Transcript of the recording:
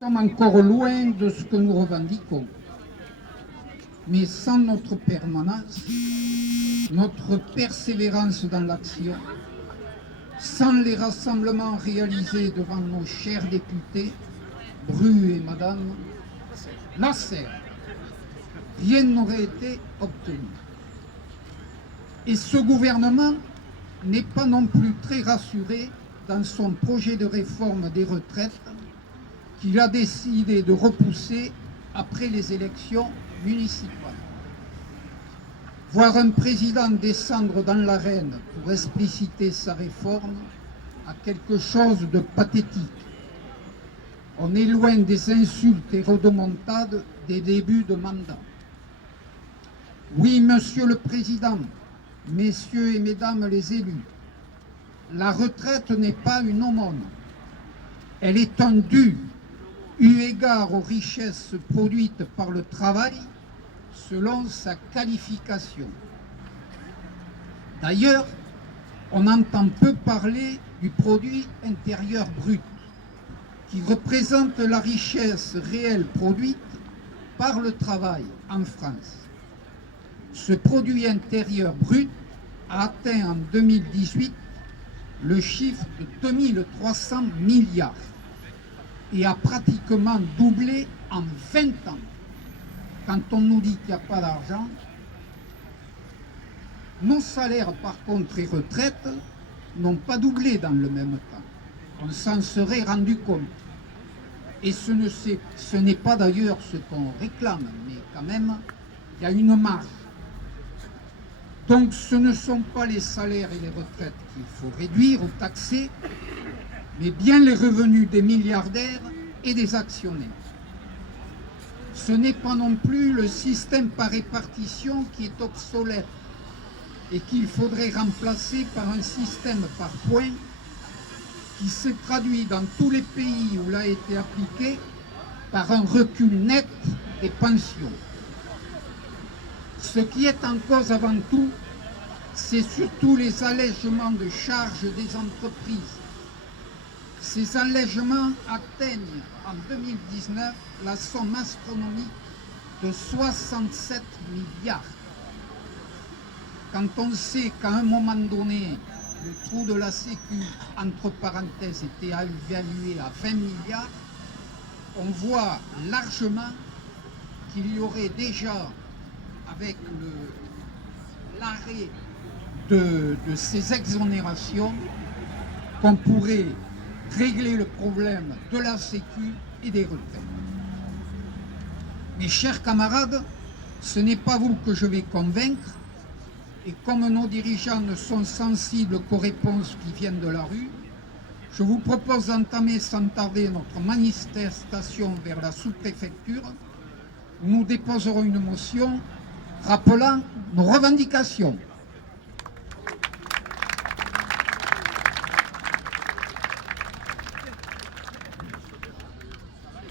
Nous sommes encore loin de ce que nous revendiquons. Mais sans notre permanence, notre persévérance dans l'action, sans les rassemblements réalisés devant nos chers députés, Bru et Madame Nasser, rien n'aurait été obtenu. Et ce gouvernement n'est pas non plus très rassuré dans son projet de réforme des retraites qu'il a décidé de repousser après les élections municipales. Voir un président descendre dans l'arène pour expliciter sa réforme a quelque chose de pathétique. On est loin des insultes et rodomontades des débuts de mandat. Oui, Monsieur le Président, Messieurs et Mesdames les élus, la retraite n'est pas une aumône. Elle est un dû, eu égard aux richesses produites par le travail selon sa qualification. D'ailleurs, on entend peu parler du produit intérieur brut, qui représente la richesse réelle produite par le travail en France. Ce produit intérieur brut a atteint en 2018 le chiffre de 2300 milliards et a pratiquement doublé en 20 ans. Quand on nous dit qu'il n'y a pas d'argent, nos salaires par contre et retraites n'ont pas doublé dans le même temps. On s'en serait rendu compte. Et ce n'est pas d'ailleurs ce qu'on réclame, mais quand même, il y a une marge. Donc ce ne sont pas les salaires et les retraites qu'il faut réduire ou taxer, mais bien les revenus des milliardaires et des actionnaires. Ce n'est pas non plus le système par répartition qui est obsolète et qu'il faudrait remplacer par un système par points qui se traduit dans tous les pays où l'a été appliqué par un recul net des pensions. Ce qui est en cause avant tout, c'est surtout les allègements de charges des entreprises. Ces allègements atteignent en 2019 la somme astronomique de 67 milliards. Quand on sait qu'à un moment donné, le trou de la Sécu, entre parenthèses, était évalué à 20 milliards, on voit largement qu'il y aurait déjà, avec l'arrêt de ces exonérations, qu'on pourrait régler le problème de la Sécu et des retraites. Mes chers camarades, ce n'est pas vous que je vais convaincre, et comme nos dirigeants ne sont sensibles qu'aux réponses qui viennent de la rue, je vous propose d'entamer sans tarder notre manifestation vers la sous-préfecture, où nous déposerons une motion rappelant nos revendications.